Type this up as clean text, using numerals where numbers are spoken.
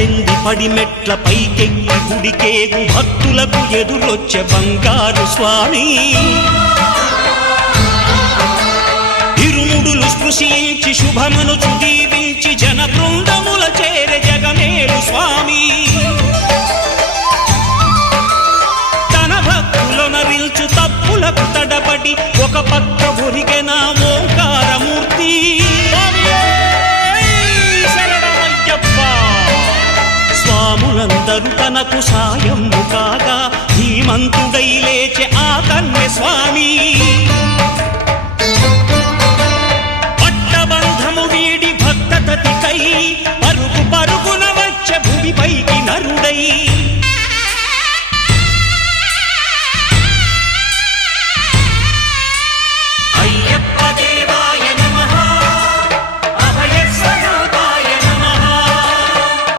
పద్దెంది పడిమెట్ల పైకెక్కి గుడికేగు భక్తులకు ఎదురొచ్చే బంగారు స్వామి ఇరుముడులు స్పృశించి శుభమనుచు దీవించి జన బృందముల చేరే జగమేలు స్వామి తన భక్తులొనరిల్చు తప్పులకు తడబడి ఒక పక్క ఒరిగెన ఓంకారమూర్తి స్వాములందరూ తనకు సాయము కాగా ధీమంతుడై లేచే ఆ కన్య స్వామి పట్టబంధము వీడి భక్తతతికై పరుగు పరుగున వచ్చే భూమిపైకి నరుడై